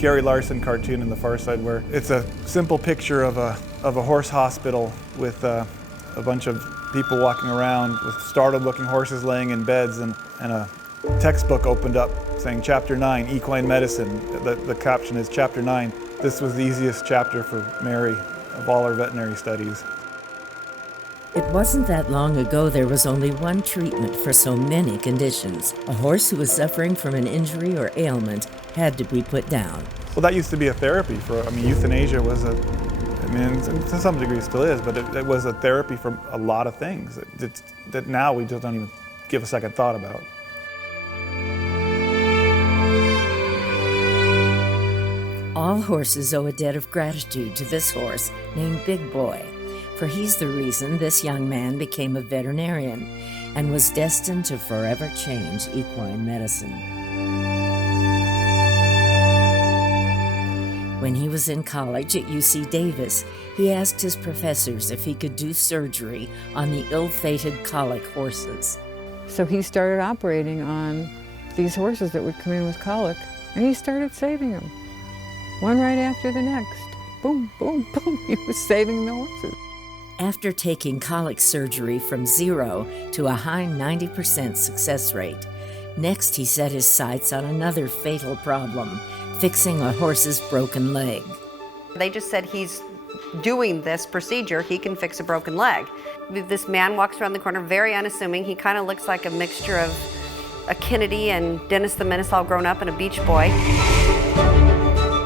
Gary Larson cartoon in The Far Side where it's a simple picture of a horse hospital with a bunch of people walking around with startled-looking horses laying in beds and a textbook opened up saying Chapter 9, Equine Medicine. The caption is Chapter 9. This was the easiest chapter for Mary of all her veterinary studies. It wasn't that long ago there was only one treatment for so many conditions. A horse who was suffering from an injury or ailment had to be put down. Well, that used to be a therapy for, euthanasia was to some degree still is, but it was a therapy for a lot of things that now we just don't even give a second thought about. All horses owe a debt of gratitude to this horse named Big Boy, for he's the reason this young man became a veterinarian and was destined to forever change equine medicine. When he was in college at UC Davis, he asked his professors if he could do surgery on the ill-fated colic horses. So he started operating on these horses that would come in with colic, and he started saving them. One right after the next. Boom, boom, boom. He was saving the horses. After taking colic surgery from 0 to a high 90% success rate, next he set his sights on another fatal problem, fixing a horse's broken leg. They just said he's doing this procedure, he can fix a broken leg. This man walks around the corner, very unassuming. He kind of looks like a mixture of a Kennedy and Dennis the Menace all grown up and a Beach Boy.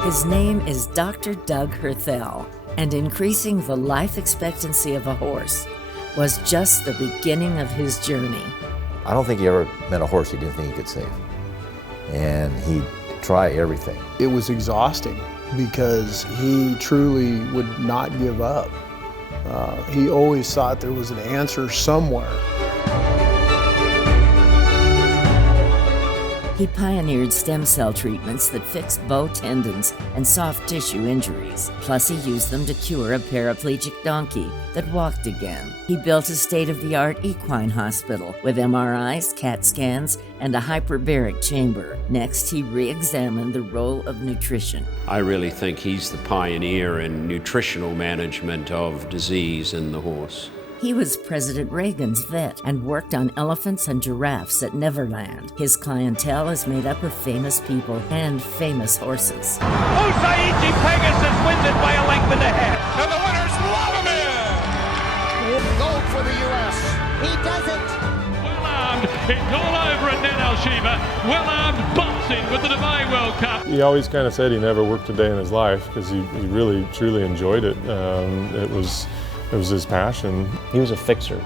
His name is Dr. Doug Herthel, and increasing the life expectancy of a horse was just the beginning of his journey. I don't think he ever met a horse he didn't think he could save. And he'd try everything. It was exhausting because he truly would not give up. He always thought there was an answer somewhere. He pioneered stem cell treatments that fixed bow tendons and soft tissue injuries. Plus, he used them to cure a paraplegic donkey that walked again. He built a state-of-the-art equine hospital with MRIs, CAT scans, and a hyperbaric chamber. Next, he re-examined the role of nutrition. I really think he's the pioneer in nutritional management of disease in the horse. He was President Reagan's vet and worked on elephants and giraffes at Neverland. His clientele is made up of famous people and famous horses. Usaichi Pegasus wins it by a length and a half. And the winner's Alamein. Gold for the U.S. He does it. Well armed. It's all over at Ned Shiva. Well armed boxing with the Dubai World Cup. He always kind of said he never worked a day in his life because he really, truly enjoyed it. It was his passion. He was a fixer,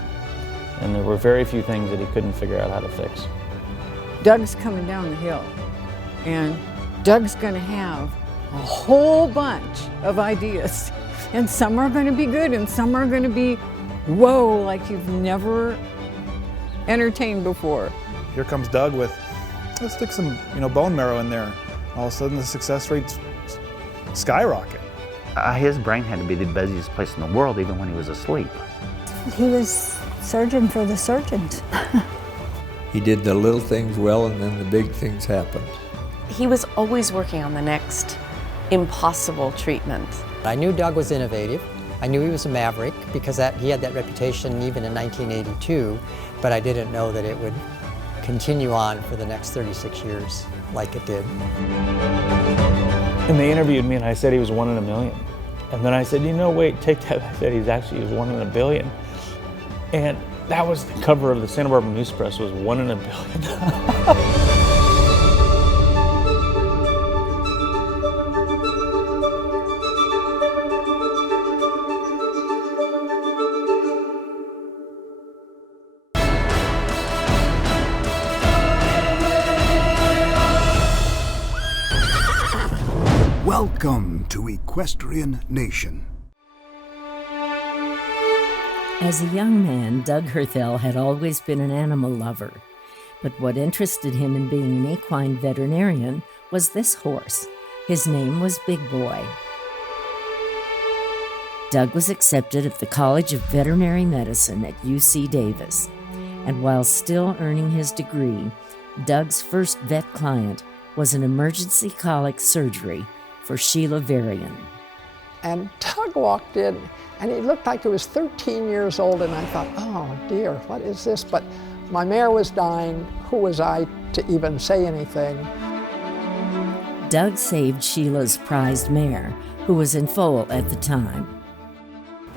and there were very few things that he couldn't figure out how to fix. Doug's coming down the hill, and Doug's going to have a whole bunch of ideas. And some are going to be good, and some are going to be, whoa, like you've never entertained before. Here comes Doug with, let's stick some bone marrow in there. All of a sudden the success rates skyrocket. His brain had to be the busiest place in the world, even when he was asleep. He was surgeon for the surgeons. He did the little things well, and then the big things happened. He was always working on the next impossible treatment. I knew Doug was innovative. I knew he was a maverick because he had that reputation even in 1982, but I didn't know that it would continue on for the next 36 years like it did. And they interviewed me and I said he was 1 in a million. And then I said, wait, take that. I said he was 1 in a billion. And that was the cover of the Santa Barbara News Press, was 1 in a billion. Welcome to Equestrian Nation. As a young man, Doug Herthel had always been an animal lover. But what interested him in being an equine veterinarian was this horse. His name was Big Boy. Doug was accepted at the College of Veterinary Medicine at UC Davis. And while still earning his degree, Doug's first vet client was an emergency colic surgery for Sheila Varian. And Doug walked in, and he looked like he was 13 years old, and I thought, oh dear, what is this? But my mare was dying. Who was I to even say anything? Doug saved Sheila's prized mare, who was in foal at the time.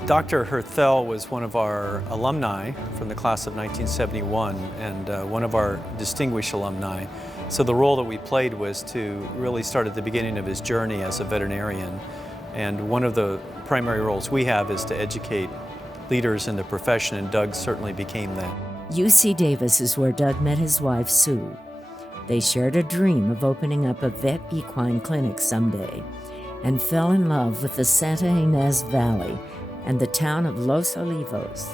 Dr. Herthel was one of our alumni from the class of 1971 and one of our distinguished alumni. So the role that we played was to really start at the beginning of his journey as a veterinarian. And one of the primary roles we have is to educate leaders in the profession, and Doug certainly became that. UC Davis is where Doug met his wife, Sue. They shared a dream of opening up a vet equine clinic someday and fell in love with the Santa Ynez Valley and the town of Los Olivos.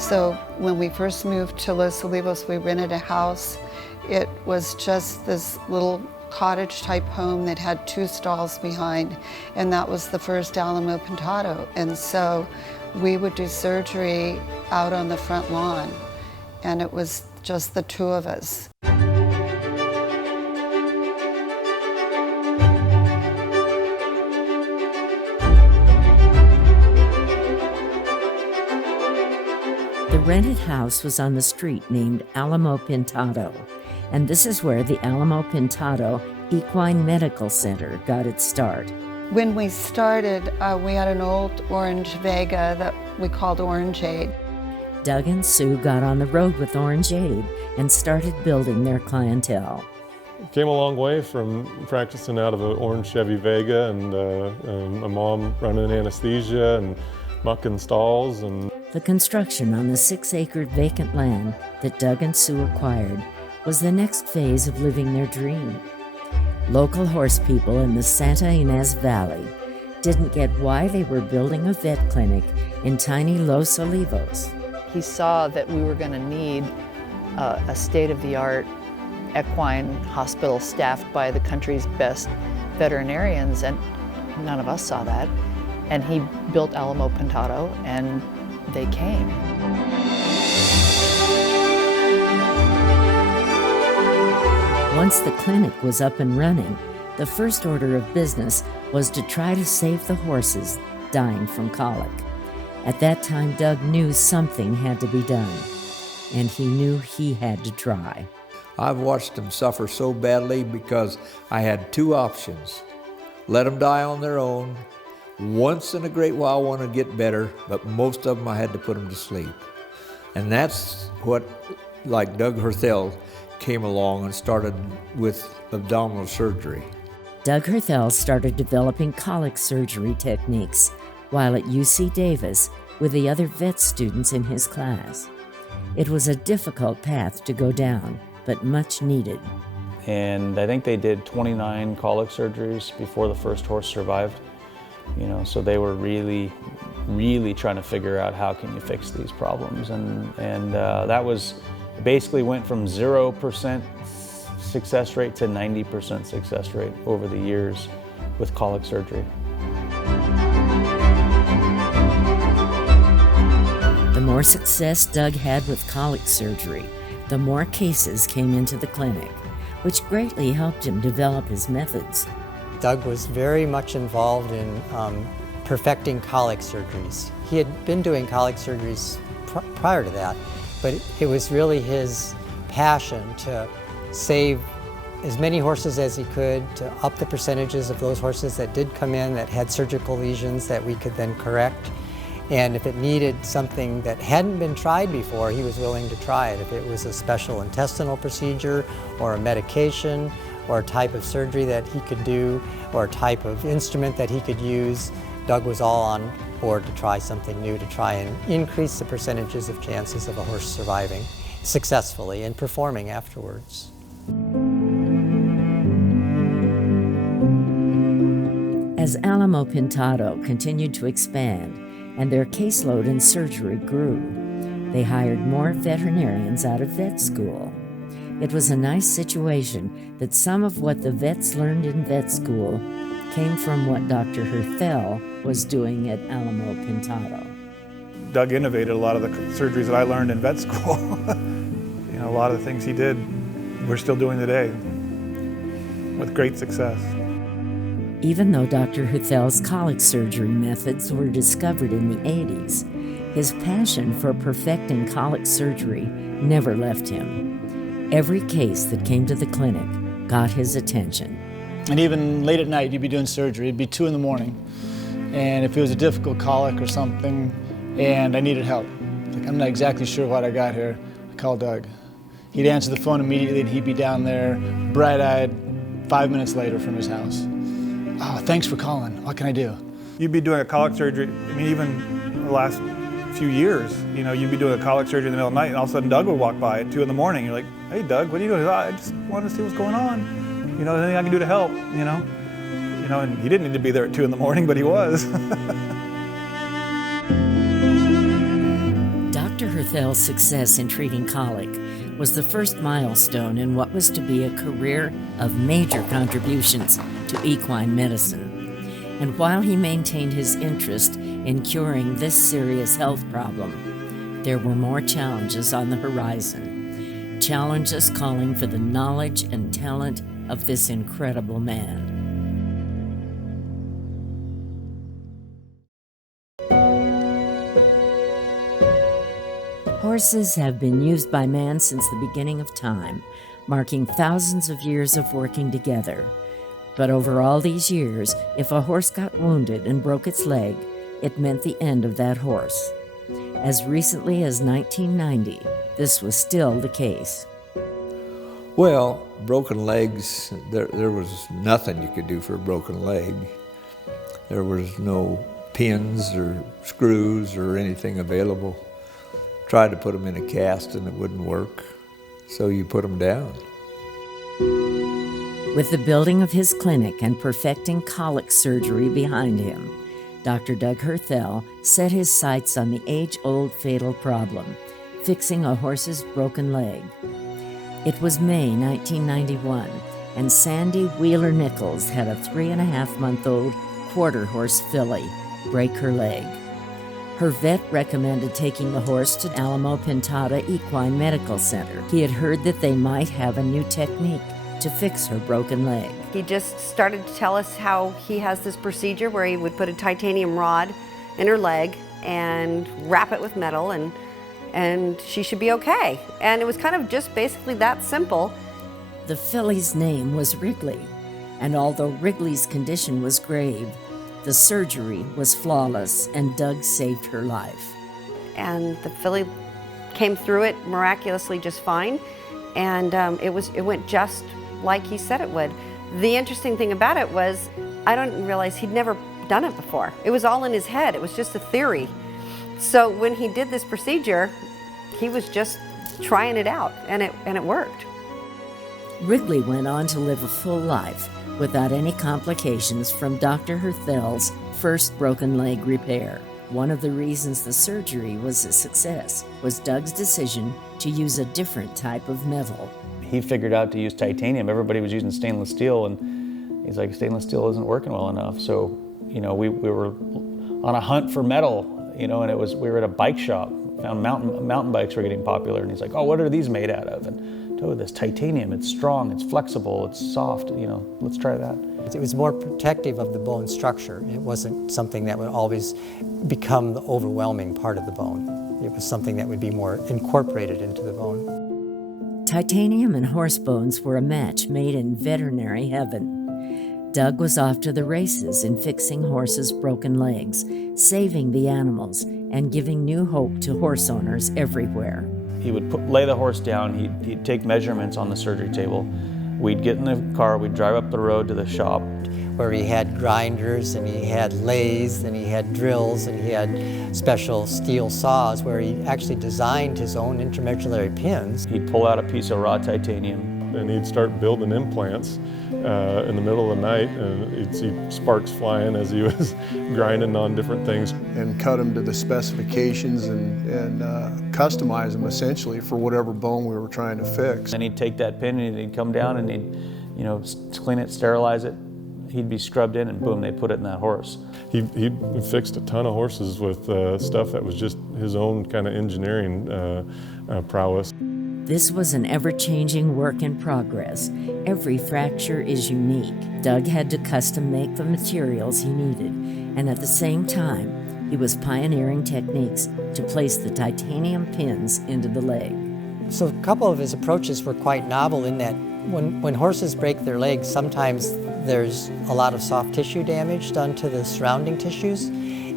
So when we first moved to Los Olivos, we rented a house. It was just this little cottage type home that had 2 stalls behind, and that was the first Alamo Pintado. And so we would do surgery out on the front lawn, and it was just the 2 of us. The rented house was on the street named Alamo Pintado, and this is where the Alamo Pintado Equine Medical Center got its start. When we started, we had an old orange Vega that we called Orangeade. Doug and Sue got on the road with Orangeade and started building their clientele. Came a long way from practicing out of an orange Chevy Vega and a mom running anesthesia and mucking stalls. And the construction on the 6-acre vacant land that Doug and Sue acquired was the next phase of living their dream. Local horse people in the Santa Ynez Valley didn't get why they were building a vet clinic in tiny Los Olivos. He saw that we were going to need a state-of-the-art equine hospital staffed by the country's best veterinarians, and none of us saw that. And he built Alamo Pintado, and they came. Once the clinic was up and running, the first order of business was to try to save the horses dying from colic. At that time, Doug knew something had to be done, and he knew he had to try. I've watched them suffer so badly because I had 2 options. Let them die on their own. Once in a great while want to get better, but most of them I had to put them to sleep. And that's what, like Doug Herthel, came along and started with abdominal surgery. Doug Herthel started developing colic surgery techniques while at UC Davis with the other vet students in his class. It was a difficult path to go down, but much needed. And I think they did 29 colic surgeries before the first horse survived. So they were really trying to figure out how can you fix these problems. And that was, basically went from 0% success rate to 90% success rate over the years with colic surgery. The more success Doug had with colic surgery, the more cases came into the clinic, which greatly helped him develop his methods. Doug was very much involved in perfecting colic surgeries. He had been doing colic surgeries prior to that, but it was really his passion to save as many horses as he could, to up the percentages of those horses that did come in that had surgical lesions that we could then correct. And if it needed something that hadn't been tried before, he was willing to try it. If it was a special intestinal procedure or a medication or a type of surgery that he could do or a type of instrument that he could use, Doug was all on board to try something new, to try and increase the percentages of chances of a horse surviving successfully and performing afterwards. As Alamo Pintado continued to expand and their caseload in surgery grew, they hired more veterinarians out of vet school. It was a nice situation that some of what the vets learned in vet school came from what Dr. Herthel was doing at Alamo Pintado. Doug innovated a lot of the surgeries that I learned in vet school. A lot of the things he did, we're still doing today. with great success. Even though Dr. Herthel's colic surgery methods were discovered in the 80s, his passion for perfecting colic surgery never left him. Every case that came to the clinic got his attention. And even late at night, you'd be doing surgery. It'd be 2 in the morning. And if it was a difficult colic or something, and I needed help, like, I'm not exactly sure what I got here, I called Doug. He'd answer the phone immediately, and he'd be down there, bright-eyed, 5 minutes later from his house. Oh, thanks for calling. What can I do? You'd be doing a colic surgery, I mean, even the last few years, you know, you'd be doing a colic surgery in the middle of the night, and all of a sudden Doug would walk by at 2 in the morning. You're like, hey, Doug, what are you doing? I just wanted to see what's going on. You know, anything I can do to help, you know? You know, and he didn't need to be there at 2 in the morning, but he was. Dr. Herthel's success in treating colic was the first milestone in what was to be a career of major contributions to equine medicine. And while he maintained his interest in curing this serious health problem, there were more challenges on the horizon. Challenges calling for the knowledge and talent of this incredible man. Horses have been used by man since the beginning of time, marking thousands of years of working together. But over all these years, if a horse got wounded and broke its leg, it meant the end of that horse. As recently as 1990, this was still the case. Well, broken legs, there was nothing you could do for a broken leg. There was no pins or screws or anything available. Tried to put them in a cast and it wouldn't work, so you put them down. With the building of his clinic and perfecting colic surgery behind him, Dr. Doug Herthel set his sights on the age-old fatal problem, fixing a horse's broken leg. It was May 1991, and Sandy Wheeler-Nichols had a 3.5-month-old quarter-horse filly break her leg. Her vet recommended taking the horse to Alamein Equine Medical Center. He had heard that they might have a new technique to fix her broken leg. He just started to tell us how he has this procedure where he would put a titanium rod in her leg and wrap it with metal, and she should be okay. And it was kind of just basically that simple. The filly's name was Wrigley, and although Wrigley's condition was grave, the surgery was flawless, and Doug saved her life. And the filly came through it miraculously just fine, and it went just like he said it would. The interesting thing about it was, I didn't realize he'd never done it before. It was all in his head. It was just a theory. So when he did this procedure, he was just trying it out, and it worked. Wrigley went on to live a full life without any complications from Dr. Herthel's first broken leg repair. One of the reasons the surgery was a success was Doug's decision to use a different type of metal. He figured out to use titanium. Everybody was using stainless steel, and he's like, stainless steel isn't working well enough. So, you know, we were on a hunt for metal, you know, and we were at a bike shop, found mountain bikes were getting popular, and he's like, oh, what are these made out of? And oh, this titanium, it's strong, it's flexible, it's soft, you know, let's try that. It was more protective of the bone structure. It wasn't something that would always become the overwhelming part of the bone. It was something that would be more incorporated into the bone. Titanium and horse bones were a match made in veterinary heaven. Doug was off to the races in fixing horses' broken legs, saving the animals, and giving new hope to horse owners everywhere. He would lay the horse down, he'd take measurements on the surgery table. We'd get in the car, we'd drive up the road to the shop. Where he had grinders, and he had lathes, and he had drills, and he had special steel saws where he actually designed his own intermedullary pins. He'd pull out a piece of raw titanium. And he'd start building implants in the middle of the night, and he'd see sparks flying as he was grinding on different things. And cut them to the specifications and customize them essentially for whatever bone we were trying to fix. Then he'd take that pin and he'd come down and he'd, you know, clean it, sterilize it. He'd be scrubbed in, and boom, they'd put it in that horse. He fixed a ton of horses with stuff that was just his own kind of engineering prowess. This was an ever-changing work in progress. Every fracture is unique. Doug had to custom make the materials he needed, and at the same time, he was pioneering techniques to place the titanium pins into the leg. So a couple of his approaches were quite novel in that when horses break their legs, sometimes there's a lot of soft tissue damage done to the surrounding tissues.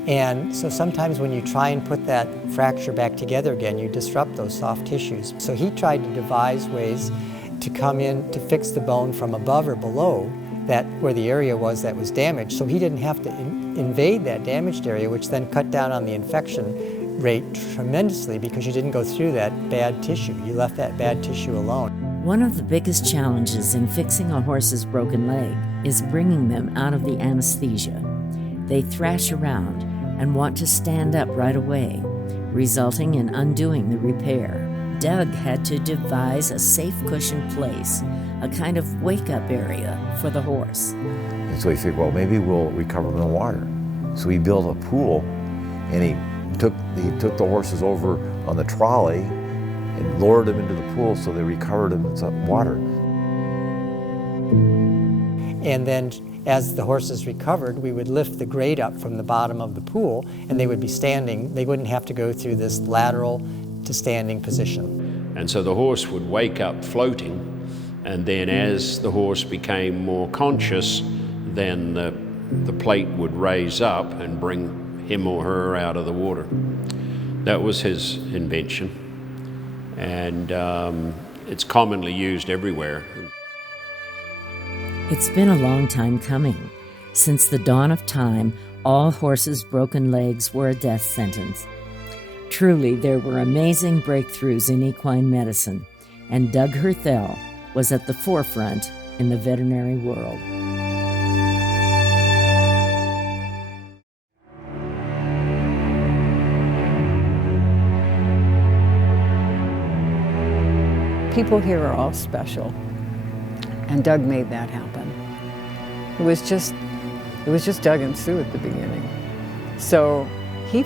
And so sometimes when you try and put that fracture back together again, you disrupt those soft tissues. So he tried to devise ways to come in to fix the bone from above or below that where the area was that was damaged. So he didn't have to invade that damaged area, which then cut down on the infection rate tremendously because you didn't go through that bad tissue. You left that bad tissue alone. One of the biggest challenges in fixing a horse's broken leg is bringing them out of the anesthesia. They thrash around and want to stand up right away, resulting in undoing the repair. Doug had to devise a safe cushion place, a kind of wake-up area for the horse. And so he figured, well, maybe we'll recover them in the water. So he built a pool, and he took the horses over on the trolley and lowered them into the pool so they recovered in some water. And then as the horses recovered, we would lift the grate up from the bottom of the pool and they would be standing. They wouldn't have to go through this lateral to standing position. And so the horse would wake up floating, and then as the horse became more conscious, then the plate would raise up and bring him or her out of the water. That was his invention, and it's commonly used everywhere. It's been a long time coming. Since the dawn of time, all horses' broken legs were a death sentence. Truly, there were amazing breakthroughs in equine medicine, and Doug Herthel was at the forefront in the veterinary world. People here are all special, and Doug made that happen. It was just Doug and Sue at the beginning. So he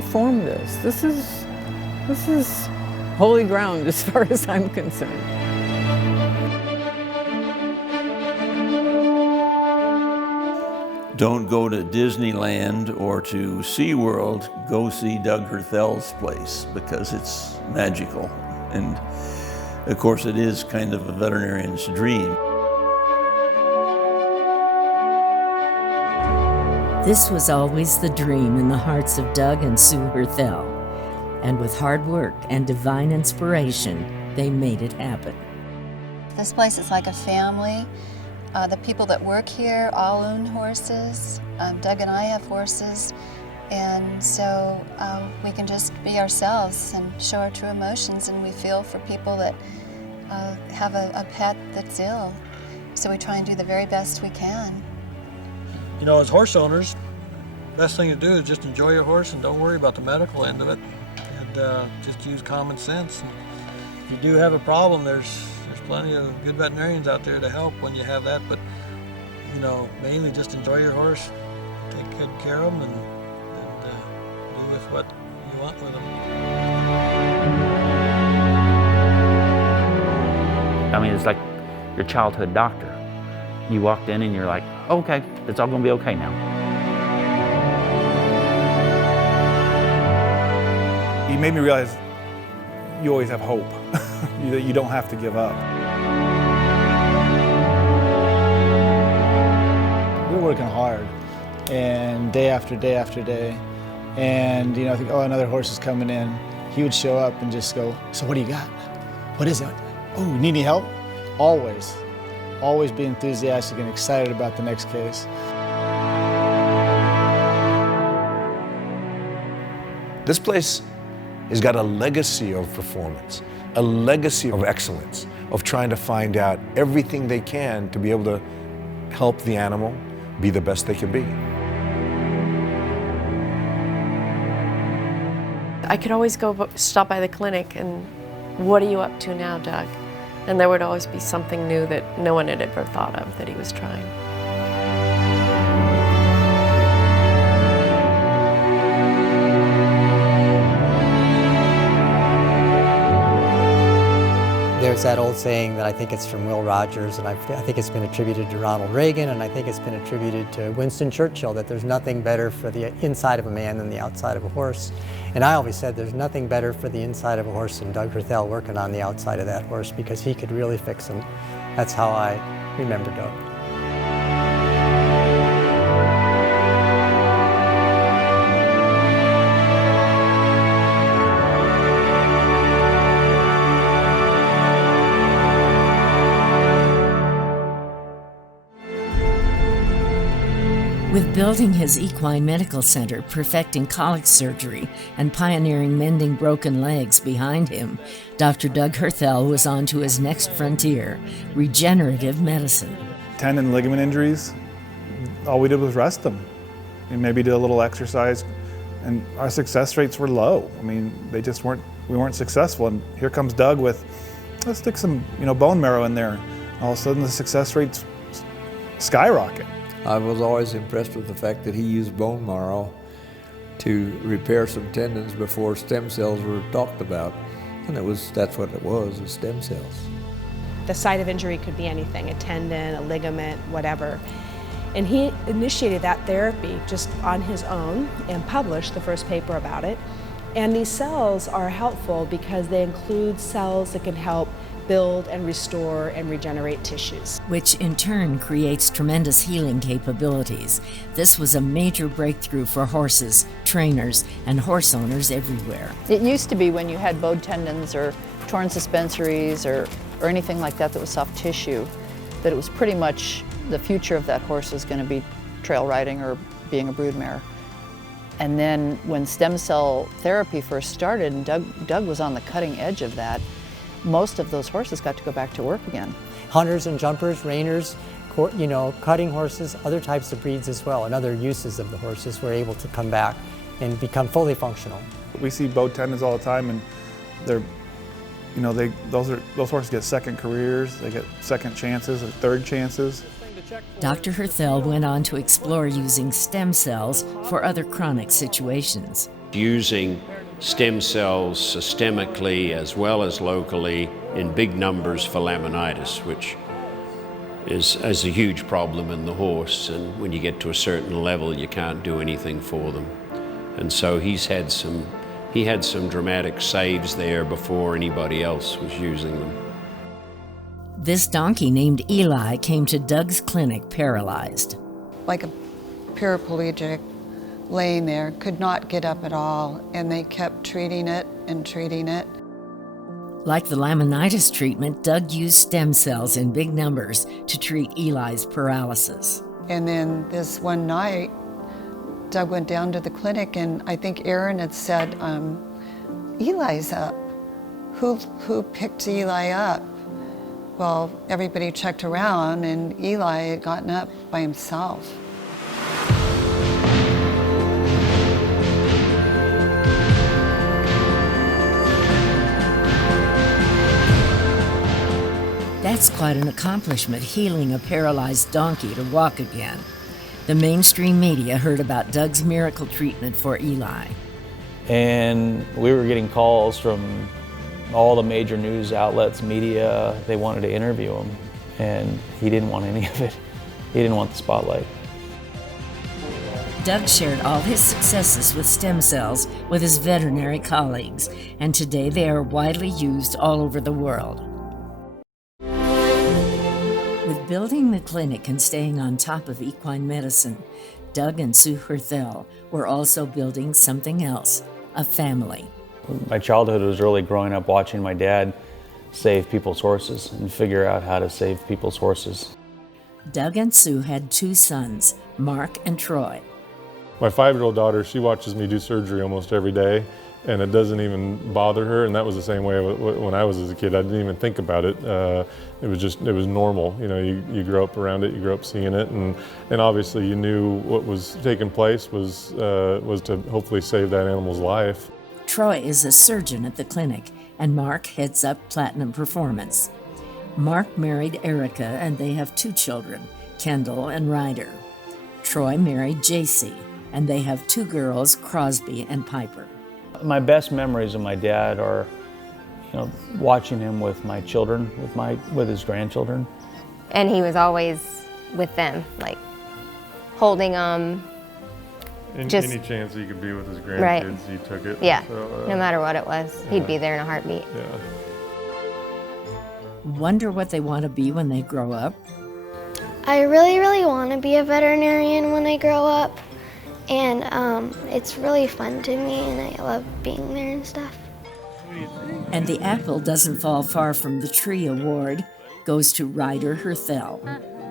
formed this. This is holy ground as far as I'm concerned. Don't go to Disneyland or to SeaWorld, go see Doug Herthel's place because it's magical. And of course it is kind of a veterinarian's dream. This was always the dream in the hearts of Doug and Sue Herthel, and with hard work and divine inspiration, they made it happen. This place is like a family. The people that work here all own horses. Doug and I have horses, and so we can just be ourselves and show our true emotions, and we feel for people that have a pet that's ill. So we try and do the very best we can. You know, as horse owners, the best thing to do is just enjoy your horse and don't worry about the medical end of it, and just use common sense. And if you do have a problem, there's plenty of good veterinarians out there to help when you have that, but you know, mainly just enjoy your horse, take good care of them, and do with what you want with them. I mean, it's like your childhood doctor. You walked in and you're like, okay, it's all gonna be okay now. He made me realize you always have hope. You don't have to give up. We were working hard, and day after day after day, and I think, oh, another horse is coming in. He would show up and just go, so what do you got? What is it? Oh, need any help? Always. Always be enthusiastic and excited about the next case. This place has got a legacy of performance, a legacy of excellence, of trying to find out everything they can to be able to help the animal be the best they can be. I could always stop by the clinic and, what are you up to now, Doug? And there would always be something new that no one had ever thought of that he was trying. There's that old saying that I think it's from Will Rogers, and I think it's been attributed to Ronald Reagan, and I think it's been attributed to Winston Churchill, that there's nothing better for the inside of a man than the outside of a horse. And I always said there's nothing better for the inside of a horse than Doug Herthel working on the outside of that horse, because he could really fix him. That's how I remember Doug. With building his Equine Medical Center, perfecting colic surgery, and pioneering mending broken legs behind him, Dr. Doug Herthel was on to his next frontier, regenerative medicine. Tendon and ligament injuries, all we did was rest them. And maybe did a little exercise, and our success rates were low. I mean, we weren't successful. And here comes Doug with, let's stick some bone marrow in there. All of a sudden the success rates skyrocket. I was always impressed with the fact that he used bone marrow to repair some tendons before stem cells were talked about. And that's what it was stem cells. The site of injury could be anything, a tendon, a ligament, whatever. And he initiated that therapy just on his own and published the first paper about it. And these cells are helpful because they include cells that can help build and restore and regenerate tissues. Which in turn creates tremendous healing capabilities. This was a major breakthrough for horses, trainers, and horse owners everywhere. It used to be when you had bowed tendons or torn suspensories or anything like that was soft tissue, that it was pretty much the future of that horse was going to be trail riding or being a broodmare. And then when stem cell therapy first started, and Doug was on the cutting edge of that, most of those horses got to go back to work again. Hunters and jumpers, reiners, cutting horses, other types of breeds as well, and other uses of the horses were able to come back and become fully functional. We see bowed tendons all the time, and they're, those horses get second careers, they get second chances or third chances. Dr. Herthel went on to explore using stem cells for other chronic situations. Using stem cells systemically as well as locally in big numbers for laminitis, which is a huge problem in the horse, and when you get to a certain level you can't do anything for them. And so he had some dramatic saves there before anybody else was using them. This donkey named Eli came to Doug's clinic paralyzed. Like a paraplegic, laying there, could not get up at all, and they kept treating it and treating it. Like the laminitis treatment, Doug used stem cells in big numbers to treat Eli's paralysis. And then this one night, Doug went down to the clinic, and I think Aaron had said, Eli's up. Who picked Eli up? Well, everybody checked around, and Eli had gotten up by himself. That's quite an accomplishment, healing a paralyzed donkey to walk again. The mainstream media heard about Doug's miracle treatment for Eli. And we were getting calls from all the major news outlets, media. They wanted to interview him, and he didn't want any of it. He didn't want the spotlight. Doug shared all his successes with stem cells with his veterinary colleagues, and today they are widely used all over the world. With building the clinic and staying on top of equine medicine, Doug and Sue Herthel were also building something else, a family. My childhood was really growing up watching my dad save people's horses and figure out how to save people's horses. Doug and Sue had two sons, Mark and Troy. My 5-year-old daughter, she watches me do surgery almost every day, and it doesn't even bother her, and that was the same way when I was as a kid. I didn't even think about it. It was normal. You grow up around it, you grow up seeing it, and obviously you knew what was taking place was to hopefully save that animal's life. Troy is a surgeon at the clinic, and Mark heads up Platinum Performance. Mark married Erica, and they have 2 children, Kendall and Ryder. Troy married JC, and they have 2 girls, Crosby and Piper. My best memories of my dad are, watching him with my children, with his grandchildren. And he was always with them, like holding them. Any chance he could be with his grandkids, right. He took it. Yeah, So, no matter what it was, he'd be there in a heartbeat. Yeah. Wonder what they want to be when they grow up? I really, really want to be a veterinarian when I grow up. And it's really fun to me, and I love being there and stuff. And the apple doesn't fall far from the tree award goes to Ryder Herthel.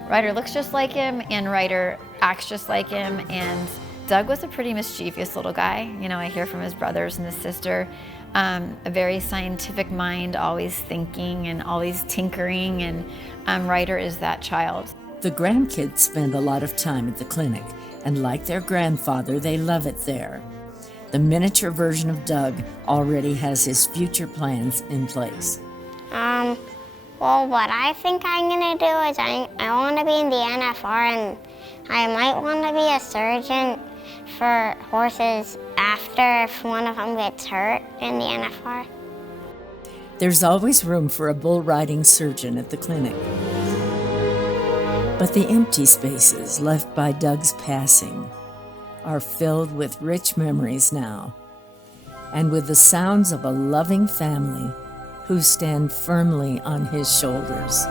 Ryder looks just like him, and Ryder acts just like him, and Doug was a pretty mischievous little guy. I hear from his brothers and his sister. A very scientific mind, always thinking and always tinkering, and Ryder is that child. The grandkids spend a lot of time at the clinic, and like their grandfather, they love it there. The miniature version of Doug already has his future plans in place. Well, what I think I'm gonna do is I want to be in the NFR, and I might want to be a surgeon for horses after if one of them gets hurt in the NFR. There's always room for a bull riding surgeon at the clinic. But the empty spaces left by Doug's passing are filled with rich memories now, and with the sounds of a loving family who stand firmly on his shoulders.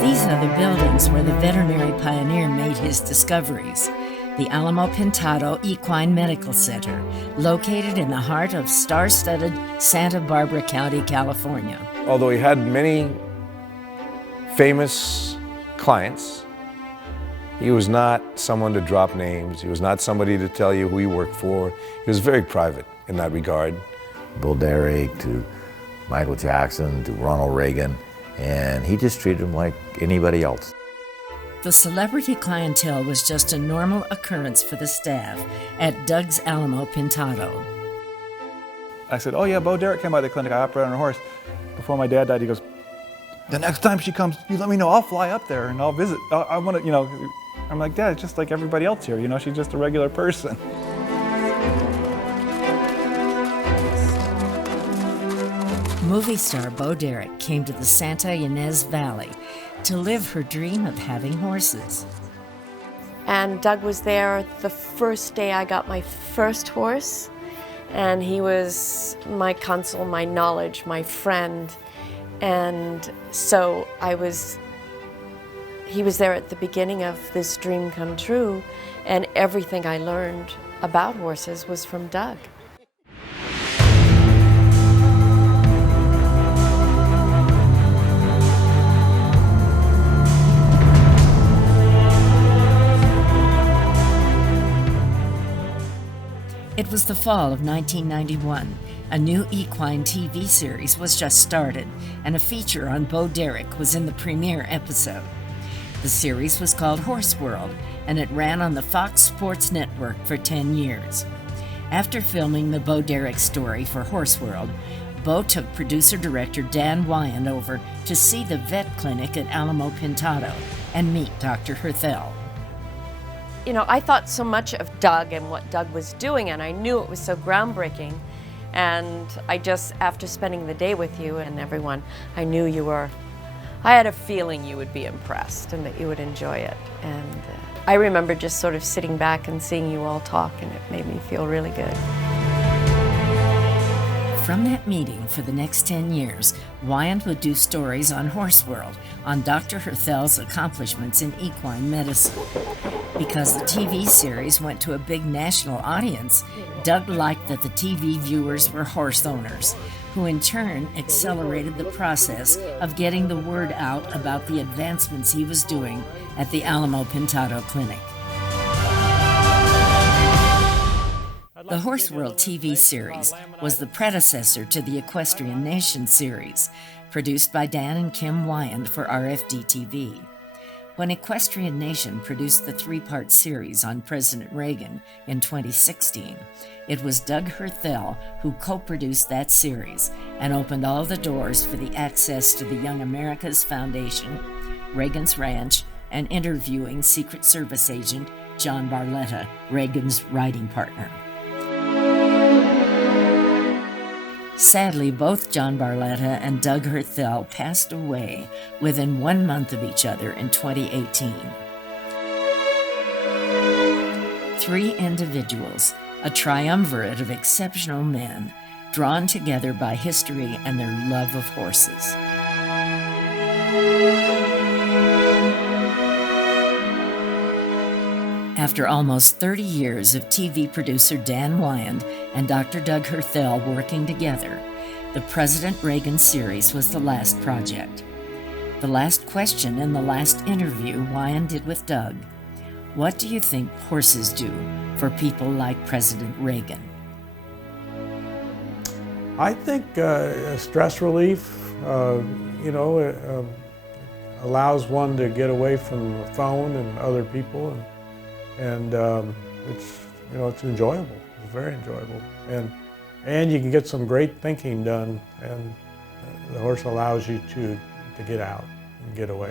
These are the buildings where the veterinary pioneer made his discoveries. The Alamo Pintado Equine Medical Center, located in the heart of star-studded Santa Barbara County, California. Although he had many famous clients, he was not someone to drop names. He was not somebody to tell you who he worked for. He was very private in that regard. Bill Derrick to Michael Jackson to Ronald Reagan, and he just treated him like anybody else. The celebrity clientele was just a normal occurrence for the staff at Doug's Alamo Pintado. I said, oh yeah, Bo Derrick came by the clinic. I operated on her horse. Before my dad died, he goes, the next time she comes, you let me know. I'll fly up there and I'll visit. I want to, I'm like, Dad, it's just like everybody else here. She's just a regular person. Movie star Bo Derrick came to the Santa Ynez Valley to live her dream of having horses. And Doug was there the first day I got my first horse, and he was my counsel, my knowledge, my friend. And so he was there at the beginning of this dream come true, and everything I learned about horses was from Doug. It was the fall of 1991. A new equine TV series was just started, and a feature on Bo Derrick was in the premiere episode. The series was called Horse World, and it ran on the Fox Sports Network for 10 years. After filming the Bo Derrick story for Horse World, Bo took producer-director Dan Wyand over to see the vet clinic at Alamo Pintado and meet Dr. Herthel. I thought so much of Doug and what Doug was doing, and I knew it was so groundbreaking. And after spending the day with you and everyone, I had a feeling you would be impressed and that you would enjoy it. And I remember just sort of sitting back and seeing you all talk, and it made me feel really good. From that meeting for the next 10 years, Wyand would do stories on Horse World, on Dr. Herthel's accomplishments in equine medicine. Because the TV series went to a big national audience, Doug liked that the TV viewers were horse owners, who in turn accelerated the process of getting the word out about the advancements he was doing at the Alamo Pintado Clinic. The Horse World TV series was the predecessor to the Equestrian Nation series, produced by Dan and Kim Wyand for RFD-TV. When Equestrian Nation produced the 3-part series on President Reagan in 2016, it was Doug Herthel who co-produced that series and opened all the doors for the access to the Young America's Foundation, Reagan's Ranch, and interviewing Secret Service agent John Barletta, Reagan's writing partner. Sadly, both John Barletta and Doug Herthel passed away within 1 month of each other in 2018. 3 individuals, a triumvirate of exceptional men, drawn together by history and their love of horses. After almost 30 years of TV producer Dan Wyand and Dr. Doug Herthel working together, the President Reagan series was the last project. The last question in the last interview Wyand did with Doug: what do you think horses do for people like President Reagan? I think stress relief, allows one to get away from the phone and other people, and it's enjoyable. It's very enjoyable, and you can get some great thinking done, and the horse allows you to get out and get away.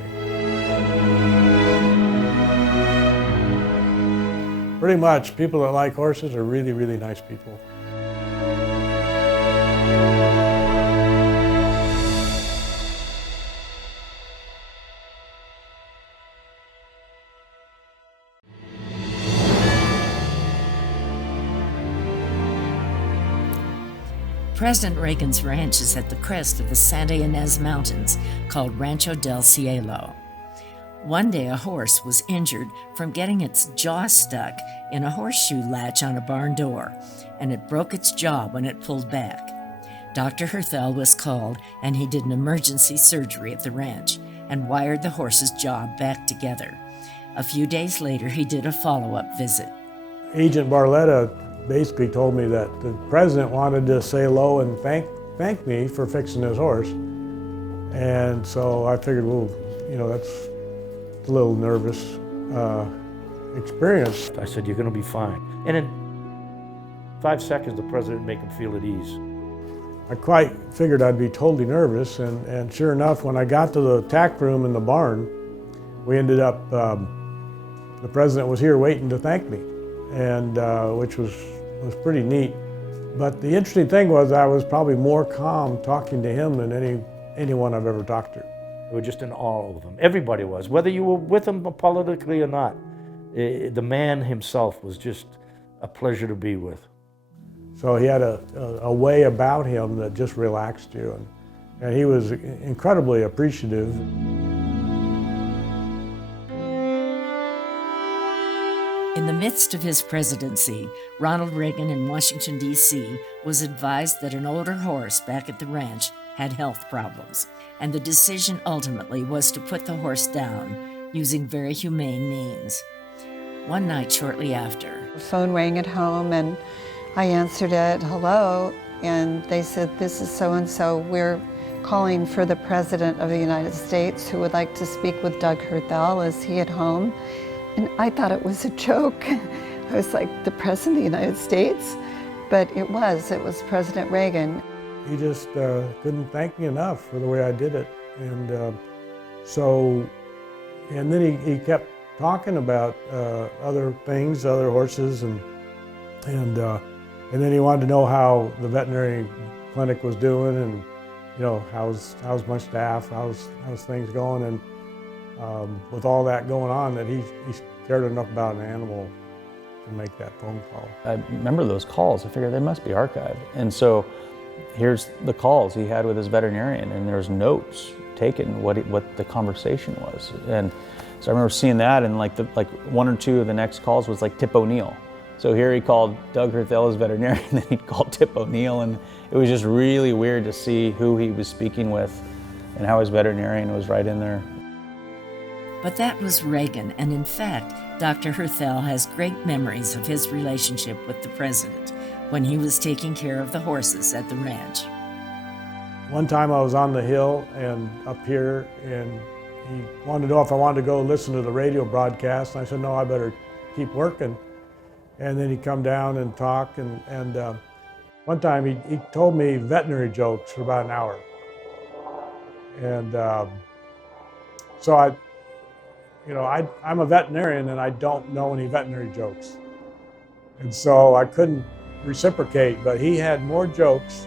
Pretty much, people that like horses are really, really nice people. President Reagan's ranch is at the crest of the Santa Ynez Mountains, called Rancho del Cielo. One day a horse was injured from getting its jaw stuck in a horseshoe latch on a barn door, and it broke its jaw when it pulled back. Dr. Herthel was called, and he did an emergency surgery at the ranch and wired the horse's jaw back together. A few days later, he did a follow-up visit. Agent Barletta basically told me that the president wanted to say hello and thank me for fixing his horse. And so I figured, well, that's a little nervous experience. I said, you're going to be fine. And in 5 seconds, the president made him feel at ease. I quite figured I'd be totally nervous, and sure enough, when I got to the tack room in the barn, we ended up, the president was here waiting to thank me, and which was pretty neat. But the interesting thing was I was probably more calm talking to him than anyone I've ever talked to. We were just in awe of him. Everybody was, whether you were with him politically or not. The man himself was just a pleasure to be with. So he had a way about him that just relaxed you, and he was incredibly appreciative. In the midst of his presidency, Ronald Reagan in Washington, D.C. was advised that an older horse back at the ranch had health problems, and the decision ultimately was to put the horse down using very humane means. One night shortly after, the phone rang at home and I answered it, hello, and they said, this is so-and-so. We're calling for the President of the United States who would like to speak with Doug Herthel. Is he at home? And I thought it was a joke. I was like, the President of the United States? But it was President Reagan. He just couldn't thank me enough for the way I did it. And then he kept talking about other things, other horses, and then he wanted to know how the veterinary clinic was doing, and how's my staff, how's things going, and with all that going on, that he cared enough about an animal to make that phone call. I remember those calls. I figured they must be archived. And so here's the calls he had with his veterinarian, and there's notes taken what the conversation was. And so I remember seeing that, and like one or two of the next calls was like Tip O'Neill. So here he called Doug Herthel as veterinarian, and then he'd call Tip O'Neill, and it was just really weird to see who he was speaking with and how his veterinarian was right in there. But that was Reagan, and in fact, Dr. Herthel has great memories of his relationship with the president when he was taking care of the horses at the ranch. One time I was on the hill and up here, and he wanted to know if I wanted to go listen to the radio broadcast, and I said, no, I better keep working. And then he'd come down and talk, and one time he told me veterinary jokes for about an hour. And so I'm a veterinarian, and I don't know any veterinary jokes. And so I couldn't reciprocate, but he had more jokes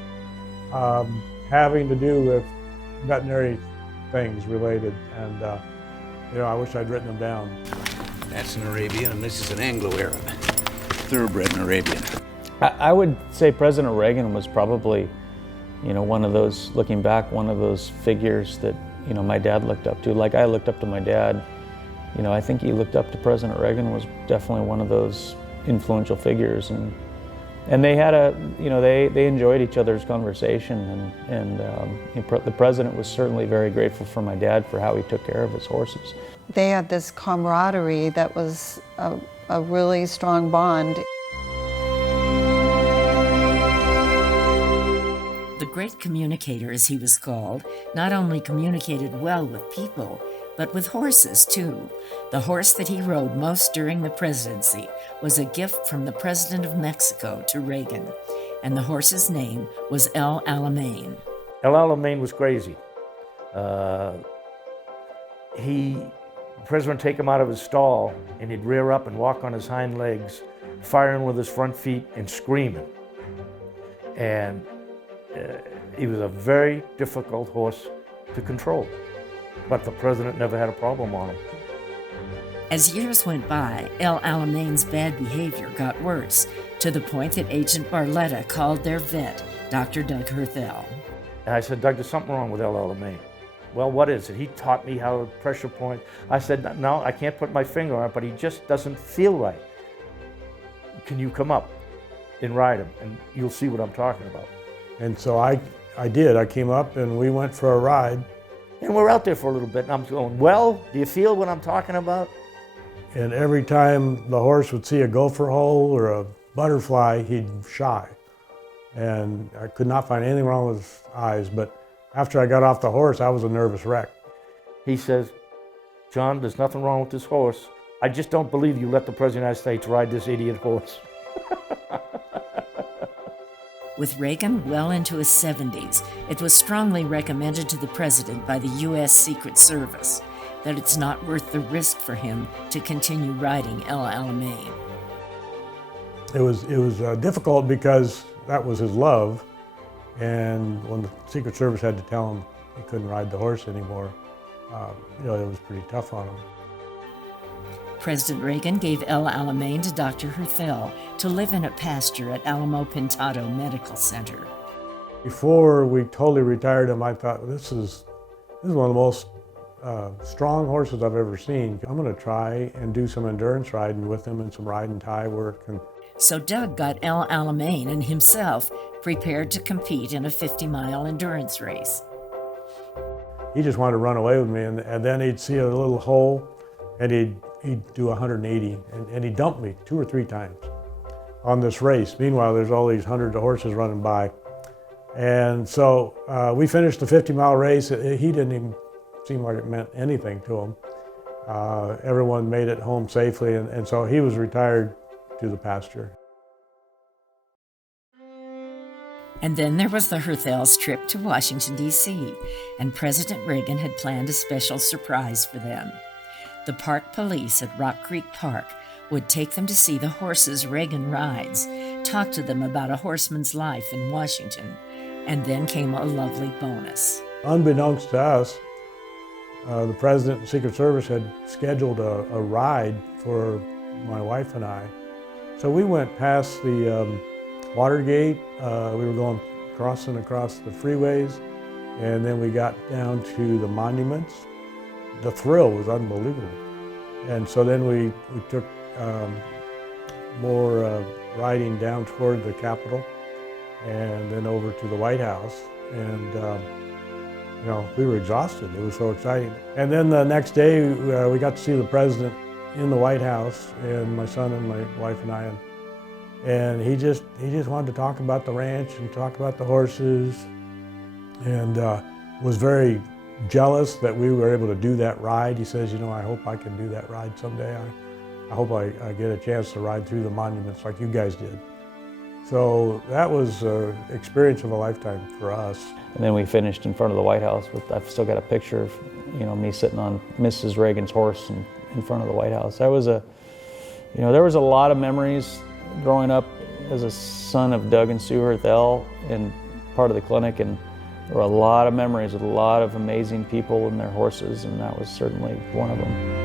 having to do with veterinary things related, and you know, I wish I'd written them down. That's an Arabian, and this is an Anglo-Arab, thoroughbred Arabian. I would say President Reagan was probably, you know, one of those, looking back, one of those figures that, you know, my dad looked up to. Like I looked up to my dad. You know, I think he looked up to President Reagan, was definitely one of those influential figures, and they had a, you know, they enjoyed each other's conversation, and the president was certainly very grateful for my dad for how he took care of his horses. They had this camaraderie that was a really strong bond. The great communicator, as he was called, not only communicated well with people, but with horses too. The horse that he rode most during the presidency was a gift from the President of Mexico to Reagan, and the horse's name was El Alamein. El Alamein was crazy. The president would take him out of his stall, and he'd rear up and walk on his hind legs, firing with his front feet and screaming. And he was a very difficult horse to control, but the president never had a problem on him. As years went by, El Alamein's bad behavior got worse, to the point that Agent Barletta called their vet, Dr. Doug Herthel. And I said, Doug, there's something wrong with El Alamein. Well, what is it? He taught me how to pressure point. I said, no, I can't put my finger on it, but he just doesn't feel right. Can you come up and ride him, and you'll see what I'm talking about. And so I did. I came up and we went for a ride. And we're out there for a little bit, and I'm going, well, do you feel what I'm talking about? And every time the horse would see a gopher hole or a butterfly, he'd shy. And I could not find anything wrong with his eyes, but after I got off the horse, I was a nervous wreck. He says, John, there's nothing wrong with this horse. I just don't believe you let the President of the United States ride this idiot horse. With Reagan well into his 70s, it was strongly recommended to the president by the U.S. Secret Service that it's not worth the risk for him to continue riding El Alamein. It was difficult because that was his love, and when the Secret Service had to tell him he couldn't ride the horse anymore, you know, it was pretty tough on him. President Reagan gave El Alamein to Dr. Herthel to live in a pasture at Alamo Pintado Medical Center. Before we totally retired him, I thought, this is one of the most strong horses I've ever seen. I'm going to try and do some endurance riding with him and some ride and tie work. So Doug got El Alamein and himself prepared to compete in a 50-mile endurance race. He just wanted to run away with me, and then he'd see a little hole, and he'd do 180, and he'd dump me 2 or 3 times on this race. Meanwhile, there's all these hundreds of horses running by. And so we finished the 50-mile race. He didn't even seem like it meant anything to him. Everyone made it home safely, and so he was retired to the pasture. And then there was the Herthels' trip to Washington, D.C., and President Reagan had planned a special surprise for them. The park police at Rock Creek Park would take them to see the horses Reagan rides, talk to them about a horseman's life in Washington, and then came a lovely bonus. Unbeknownst to us, the President and Secret Service had scheduled a ride for my wife and I. So we went past the Watergate, we were crossing across the freeways, and then we got down to the monuments. The thrill was unbelievable. And so then we took more riding down toward the Capitol and then over to the White House. And you know, we were exhausted. It was so exciting. And then the next day, we got to see the president in the White House, and my son and my wife and I. And he just wanted to talk about the ranch and talk about the horses, and was very jealous that we were able to do that ride. He says, you know, I hope I can do that ride someday. I hope I get a chance to ride through the monuments like you guys did. So that was an experience of a lifetime for us. And then we finished in front of the White House I've still got a picture of, you know, me sitting on Mrs. Reagan's horse in front of the White House. That was there was a lot of memories growing up as a son of Doug and Sue Herthel, and part of the clinic, and there were a lot of memories with a lot of amazing people and their horses, and that was certainly one of them.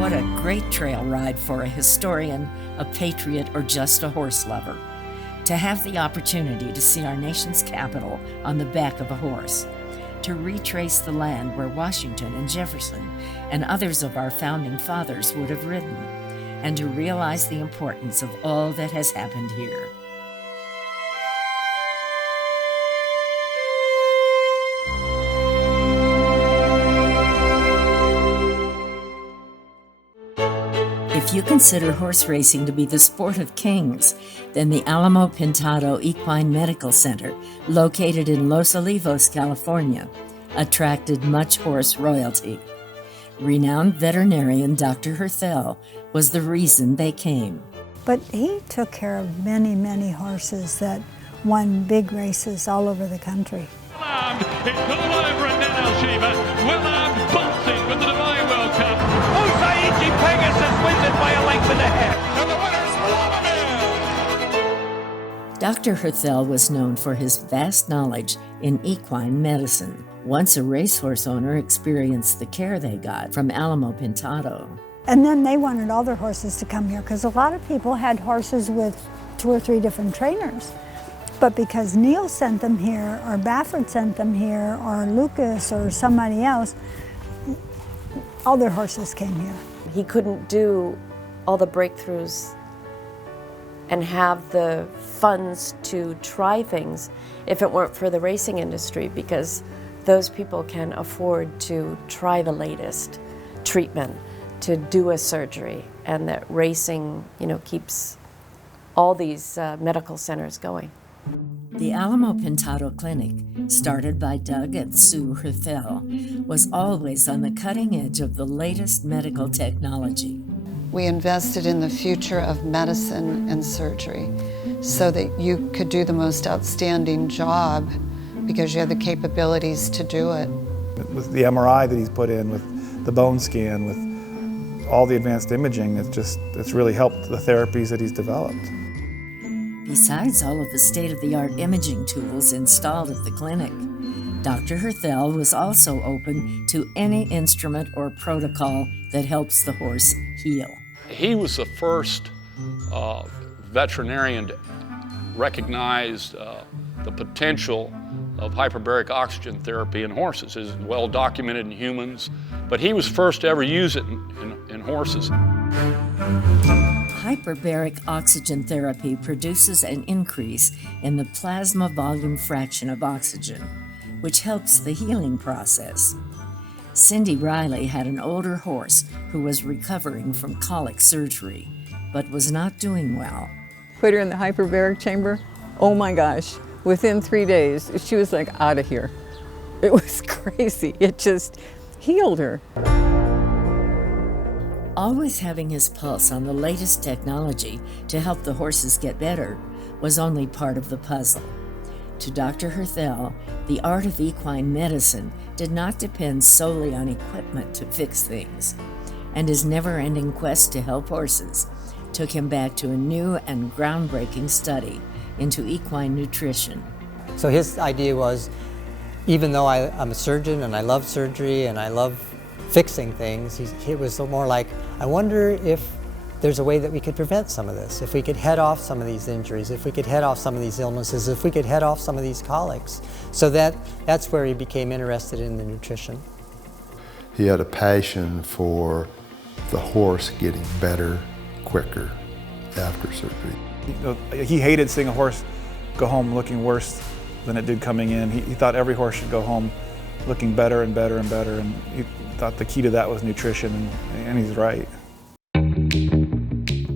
What a great trail ride for a historian, a patriot, or just a horse lover. To have the opportunity to see our nation's capital on the back of a horse, to retrace the land where Washington and Jefferson and others of our founding fathers would have ridden, and to realize the importance of all that has happened here. If you consider horse racing to be the sport of kings, then the Alamo Pintado Equine Medical Center, located in Los Olivos, California, attracted much horse royalty. Renowned veterinarian Dr. Herthel was the reason they came. But he took care of many, many horses that won big races all over the country. It's all over and then Al-Shiba. Well-armed bolting with the Dubai World Cup. Usaichi Pegasus wins it by a length and a half. And the winner's Alamein. Dr. Herthel was known for his vast knowledge in equine medicine. Once a racehorse owner experienced the care they got from Alamo Pintado. And then they wanted all their horses to come here because a lot of people had horses with 2 or 3 different trainers. But because Neil sent them here, or Baffert sent them here, or Lucas or somebody else, all their horses came here. He couldn't do all the breakthroughs and have the funds to try things if it weren't for the racing industry, because those people can afford to try the latest treatment, to do a surgery, and that racing, keeps all these medical centers going. The Alamo Pintado Clinic, started by Doug and Sue Herthel, was always on the cutting edge of the latest medical technology. We invested in the future of medicine and surgery so that you could do the most outstanding job because you had the capabilities to do it. With the MRI that he's put in, with the bone scan, with all the advanced imaging, it's really helped the therapies that he's developed. Besides all of the state-of-the-art imaging tools installed at the clinic, Dr. Herthel was also open to any instrument or protocol that helps the horse heal. He was the first veterinarian to recognize the potential of hyperbaric oxygen therapy in horses. It's well documented in humans, but he was first to ever use it in horses. Hyperbaric oxygen therapy produces an increase in the plasma volume fraction of oxygen, which helps the healing process. Cindy Riley had an older horse who was recovering from colic surgery, but was not doing well. Put her in the hyperbaric chamber. Oh my gosh, within 3 days, she was like out of here. It was crazy. It just healed her. Always having his pulse on the latest technology to help the horses get better was only part of the puzzle. To Dr. Herthel, the art of equine medicine did not depend solely on equipment to fix things, and his never-ending quest to help horses took him back to a new and groundbreaking study into equine nutrition. So his idea was, even though I'm a surgeon and I love surgery and I love fixing things, it was more like, I wonder if there's a way that we could prevent some of this, if we could head off some of these injuries, if we could head off some of these illnesses, if we could head off some of these colics. So that's where he became interested in the nutrition. He had a passion for the horse getting better, quicker after surgery. He hated seeing a horse go home looking worse than it did coming in. He thought every horse should go home looking better and better and better, and he thought the key to that was nutrition, and he's right.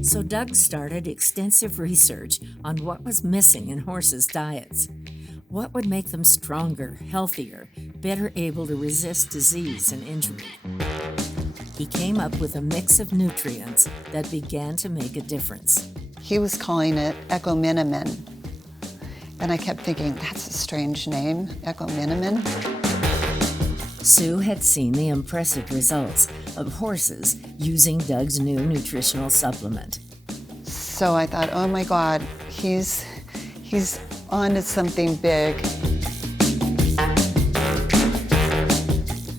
So Doug started extensive research on what was missing in horses' diets. What would make them stronger, healthier, better able to resist disease and injury? He came up with a mix of nutrients that began to make a difference. He was calling it Equiminimin. And I kept thinking, that's a strange name, Equiminimin. Sue had seen the impressive results of horses using Doug's new nutritional supplement. So I thought, oh my God, he's on to something big.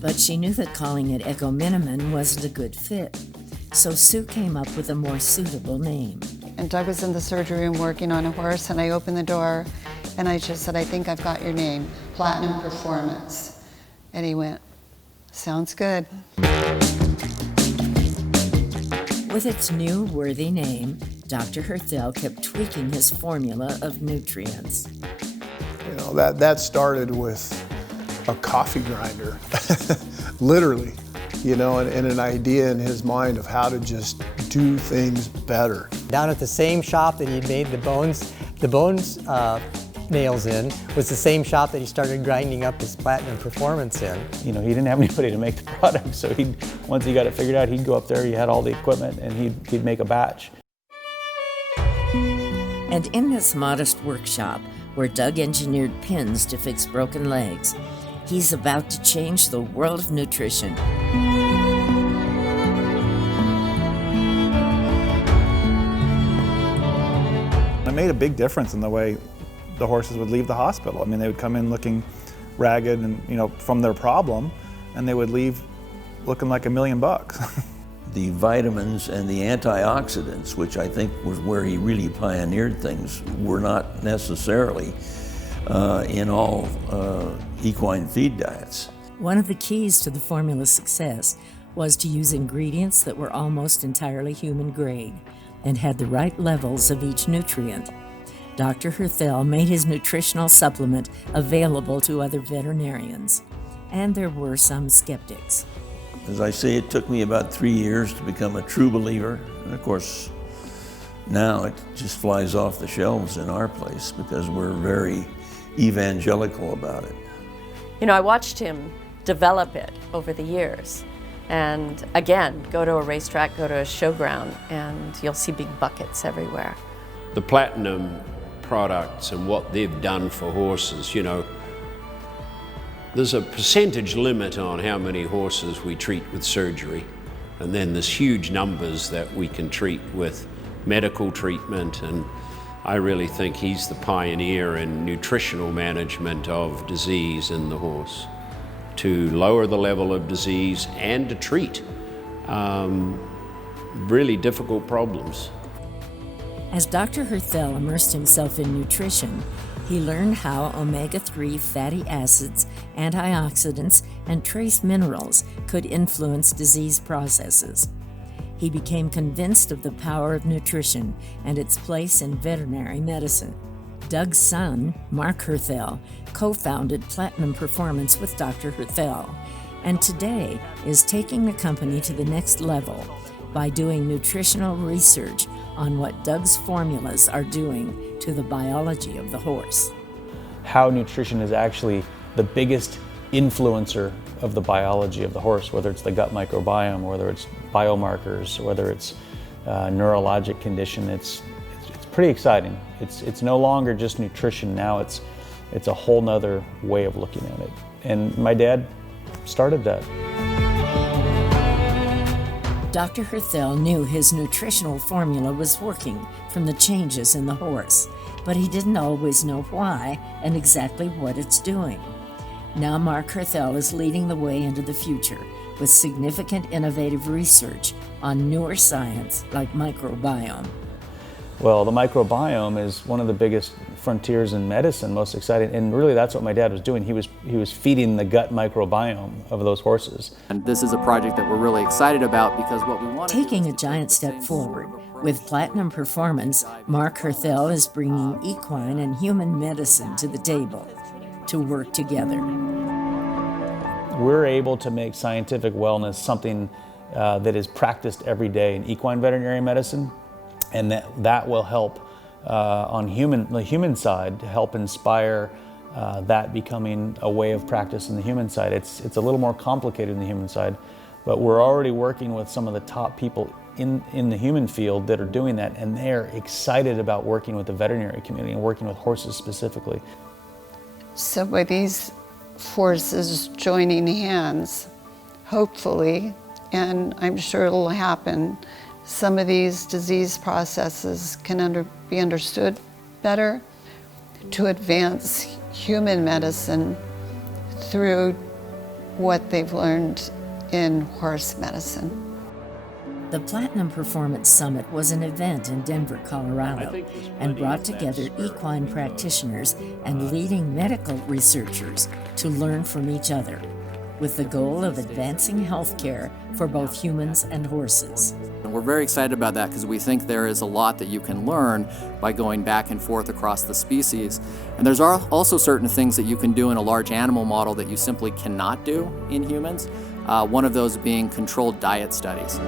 But she knew that calling it Equine wasn't a good fit, so Sue came up with a more suitable name. And Doug was in the surgery room working on a horse, and I opened the door, and I just said, I think I've got your name, Platinum Performance. And he went, sounds good. With its new worthy name, Dr. Herthel kept tweaking his formula of nutrients. You know, that started with a coffee grinder, literally, you know, and an idea in his mind of how to just do things better. Down at the same shop that he'd made the bones nails in was the same shop that he started grinding up his Platinum Performance in. You know, he didn't have anybody to make the product, so once he got it figured out, he'd go up there, he had all the equipment, and he'd make a batch. And in this modest workshop, where Doug engineered pins to fix broken legs, he's about to change the world of nutrition. It made a big difference in the way the horses would leave the hospital. I mean, they would come in looking ragged and, you know, from their problem, and they would leave looking like $1 million. The vitamins and the antioxidants, which I think was where he really pioneered things, were not necessarily in all equine feed diets. One of the keys to the formula's success was to use ingredients that were almost entirely human grade and had the right levels of each nutrient. Dr. Herthel made his nutritional supplement available to other veterinarians, and there were some skeptics. As I say, it took me about 3 years to become a true believer, and of course, now it just flies off the shelves in our place because we're very evangelical about it. You know, I watched him develop it over the years. And again, go to a racetrack, go to a showground, and you'll see big buckets everywhere. The Platinum products and what they've done for horses, you know, there's a percentage limit on how many horses we treat with surgery, and then there's huge numbers that we can treat with medical treatment, and I really think he's the pioneer in nutritional management of disease in the horse, to lower the level of disease and to treat really difficult problems. As Dr. Herthel immersed himself in nutrition, he learned how omega-3 fatty acids, antioxidants, and trace minerals could influence disease processes. He became convinced of the power of nutrition and its place in veterinary medicine. Doug's son, Mark Herthel, co-founded Platinum Performance with Dr. Herthel, and today is taking the company to the next level by doing nutritional research on what Doug's formulas are doing to the biology of the horse. How nutrition is actually the biggest influencer of the biology of the horse, whether it's the gut microbiome, whether it's biomarkers, whether it's neurologic condition. It's pretty exciting. It's no longer just nutrition now. It's a whole nother way of looking at it. And my dad started that. Dr. Herthel knew his nutritional formula was working from the changes in the horse, but he didn't always know why and exactly what it's doing. Now Mark Herthel is leading the way into the future with significant innovative research on newer science like microbiome. Well, the microbiome is one of the biggest frontiers in medicine, most exciting, and really that's what my dad was doing. He was feeding the gut microbiome of those horses. And this is a project that we're really excited about because what we want to Taking a giant step forward, with Platinum Performance, Mark Herthel is bringing equine and human medicine to the table to work together. We're able to make scientific wellness something that is practiced every day in equine veterinary medicine, and that will help on the human side to help inspire that becoming a way of practice in the human side. It's a little more complicated in the human side, but we're already working with some of the top people in the human field that are doing that, and they're excited about working with the veterinary community and working with horses specifically. So by these forces joining hands, hopefully, and I'm sure it'll happen. Some of these disease processes can be understood better to advance human medicine through what they've learned in horse medicine. The Platinum Performance Summit was an event in Denver, Colorado, and brought together equine practitioners and leading medical researchers to learn from each other, with the goal of advancing healthcare for both humans and horses. And we're very excited about that because we think there is a lot that you can learn by going back and forth across the species. And there's also certain things that you can do in a large animal model that you simply cannot do in humans. One of those being controlled diet studies.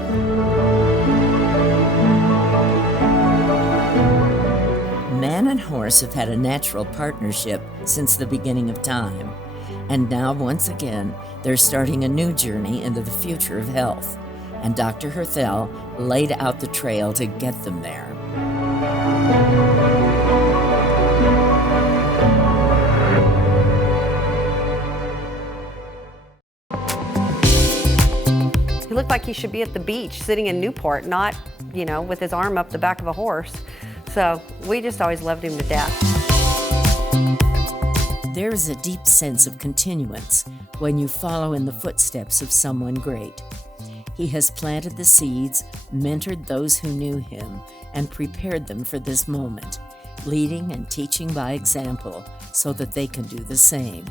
Man and horse have had a natural partnership since the beginning of time. And now, once again, they're starting a new journey into the future of health. And Dr. Herthel laid out the trail to get them there. He looked like he should be at the beach, sitting in Newport, not, you know, with his arm up the back of a horse. So we just always loved him to death. There is a deep sense of continuance when you follow in the footsteps of someone great. He has planted the seeds, mentored those who knew him, and prepared them for this moment, leading and teaching by example so that they can do the same.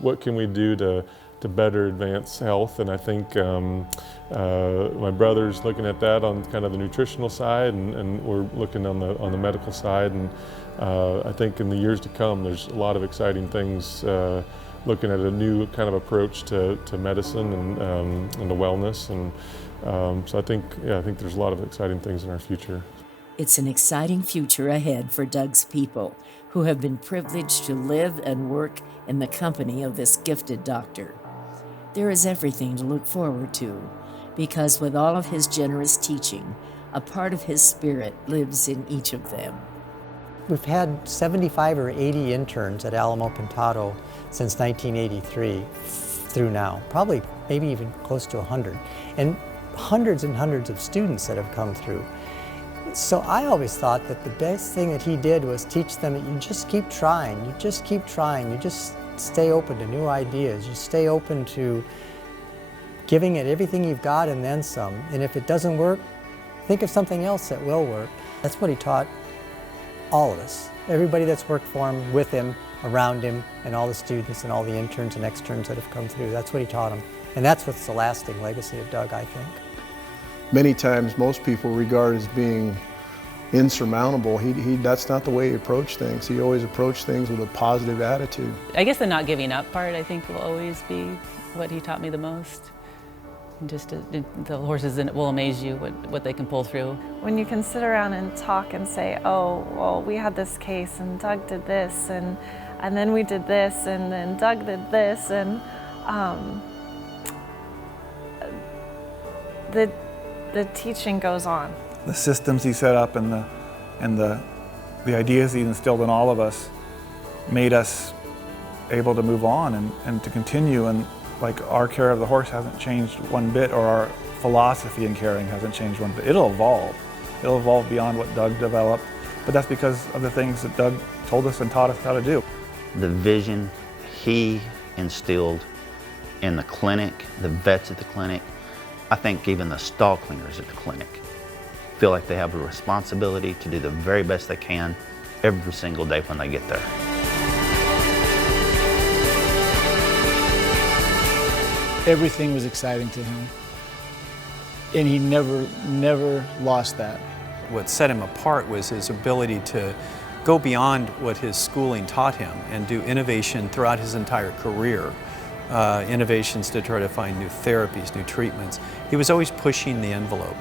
What can we do to better advance health? And I think my brother's looking at that on kind of the nutritional side, and we're looking on the medical side. And I think in the years to come, there's a lot of exciting things. Looking at a new kind of approach to medicine and to wellness, and so I think there's a lot of exciting things in our future. It's an exciting future ahead for Doug's people, who have been privileged to live and work in the company of this gifted doctor. There is everything to look forward to, because with all of his generous teaching, a part of his spirit lives in each of them. We've had 75 or 80 interns at Alamo Pintado since 1983 through now, probably maybe even close to 100, and hundreds and hundreds of students that have come through. So I always thought that the best thing that he did was teach them that you just keep trying, you just keep trying, you just stay open to new ideas, you stay open to giving it everything you've got and then some, and if it doesn't work, think of something else that will work. That's what he taught all of us, everybody that's worked for him, with him, around him, and all the students and all the interns and externs that have come through. That's what he taught them. And that's what's the lasting legacy of Doug, I think. Many times most people regard as being insurmountable. That's not the way he approached things. He always approached things with a positive attitude. I guess the not giving up part, I think, will always be what he taught me the most. Just the horses will amaze you what they can pull through. When you can sit around and talk and say, oh, well, we had this case and Doug did this and then we did this and then Doug did this, and the teaching goes on. The systems he set up and the ideas he instilled in all of us made us able to move on and to continue. And like, our care of the horse hasn't changed one bit, or our philosophy in caring hasn't changed one bit. It'll evolve. It'll evolve beyond what Doug developed, but that's because of the things that Doug told us and taught us how to do. The vision he instilled in the clinic, the vets at the clinic, I think even the stall cleaners at the clinic feel like they have a responsibility to do the very best they can every single day when they get there. Everything was exciting to him, and he never lost that. What set him apart was his ability to go beyond what his schooling taught him and do innovation throughout his entire career. Innovations to try to find new therapies, new treatments. He was always pushing the envelope.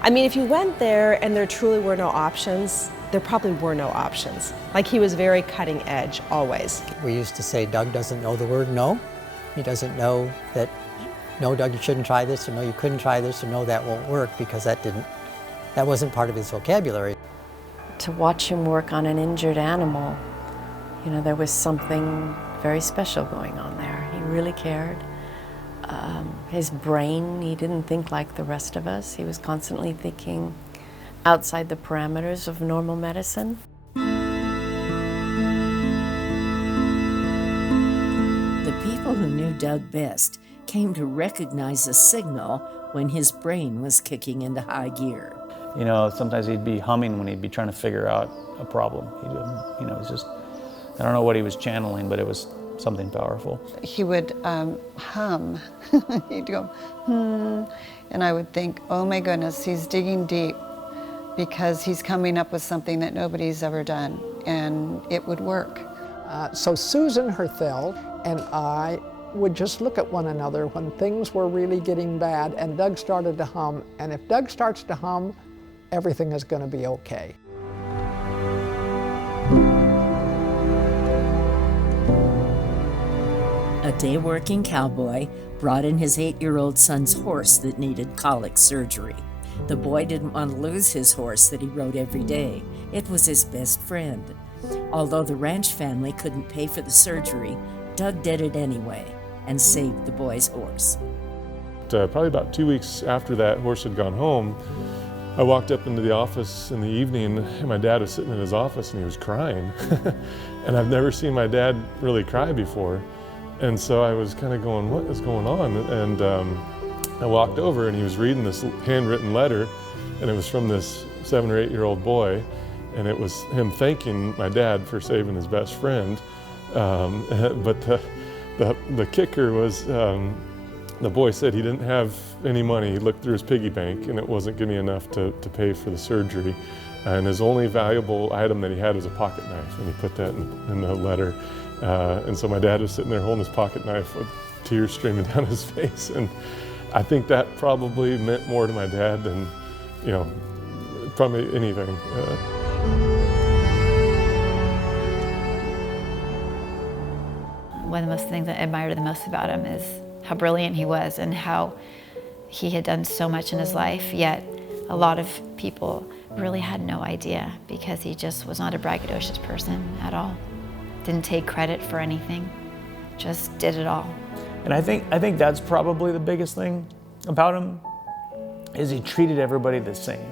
I mean, if you went there and there truly were no options, there probably were no options. Like, he was very cutting edge, always. We used to say Doug doesn't know the word no. He doesn't know that, no, Doug, you shouldn't try this, or no, you couldn't try this, or no, that won't work, because that wasn't part of his vocabulary. To watch him work on an injured animal, you know, there was something very special going on there. really cared. His brain, he didn't think like the rest of us. He was constantly thinking outside the parameters of normal medicine. The people who knew Doug best came to recognize a signal when his brain was kicking into high gear. You know, sometimes he'd be humming when he'd be trying to figure out a problem. He didn't, you know, it was just, I don't know what he was channeling, but it was something powerful. He would hum. He'd go, and I would think, oh my goodness, he's digging deep because he's coming up with something that nobody's ever done, and it would work. So Susan Herthel and I would just look at one another when things were really getting bad and Doug started to hum, and if Doug starts to hum, everything is going to be okay. A day-working cowboy brought in his 8-year-old son's horse that needed colic surgery. The boy didn't want to lose his horse that he rode every day. It was his best friend. Although the ranch family couldn't pay for the surgery, Doug did it anyway and saved the boy's horse. Probably about 2 weeks after that horse had gone home, I walked up into the office in the evening, and my dad was sitting in his office and he was crying. And I've never seen my dad really cry before. And so I was kind of going, what is going on? And I walked over and he was reading this handwritten letter, and it was from this 7 or 8-year-old boy, and it was him thanking my dad for saving his best friend. But the kicker was the boy said he didn't have any money. He looked through his piggy bank and it wasn't getting enough to pay for the surgery. And his only valuable item that he had was a pocket knife, and he put that in the letter. And so my dad was sitting there holding his pocket knife with tears streaming down his face. And I think that probably meant more to my dad than, you know, probably anything. One of the most things I admired the most about him is how brilliant he was and how he had done so much in his life, yet a lot of people really had no idea because he just was not a braggadocious person at all. Didn't take credit for anything, just did it all. And I think that's probably the biggest thing about him, is he treated everybody the same.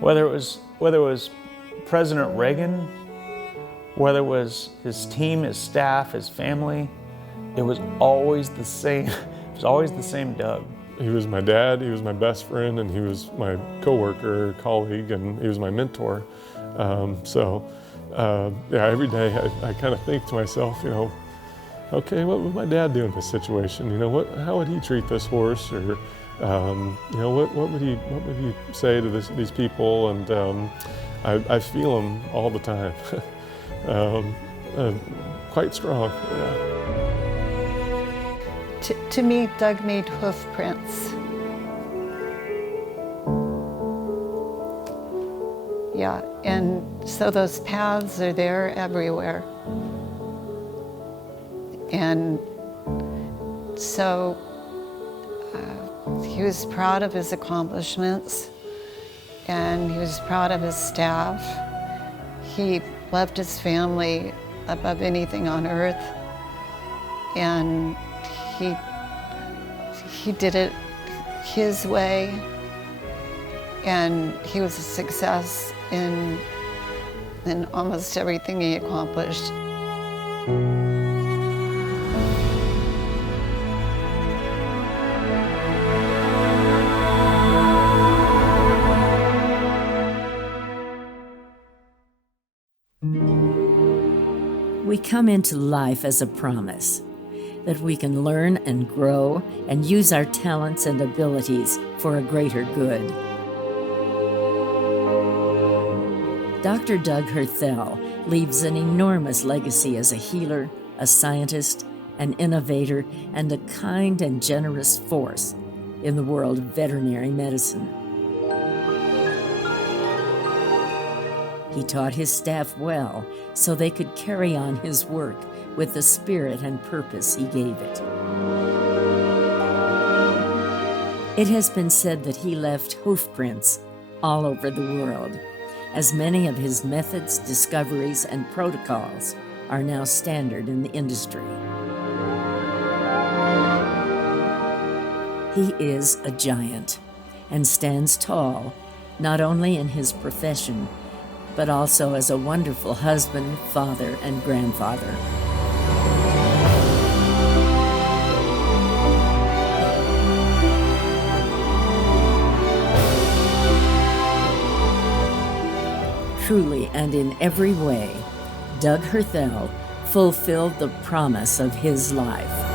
Whether it was President Reagan, whether it was his team, his staff, his family, it was always the same. It was always the same Doug. He was my dad, he was my best friend, and he was my coworker, colleague, and he was my mentor. Yeah, every day I kind of think to myself, you know, okay, what would my dad do in this situation? You know, how would he treat this horse? Or, you know, what would he say to these people? And I feel him all the time. Quite strong. Yeah. To me, Doug made hoof prints. Yeah, and so those paths are there everywhere. And so he was proud of his accomplishments, and he was proud of his staff. He loved his family above anything on earth, and he did it his way, and he was a success in almost everything he accomplished. We come into life as a promise that we can learn and grow and use our talents and abilities for a greater good. Dr. Doug Herthel leaves an enormous legacy as a healer, a scientist, an innovator, and a kind and generous force in the world of veterinary medicine. He taught his staff well so they could carry on his work with the spirit and purpose he gave it. It has been said that he left hoof prints all over the world, as many of his methods, discoveries, and protocols are now standard in the industry. He is a giant and stands tall, not only in his profession, but also as a wonderful husband, father, and grandfather. Truly and in every way, Doug Herthel fulfilled the promise of his life.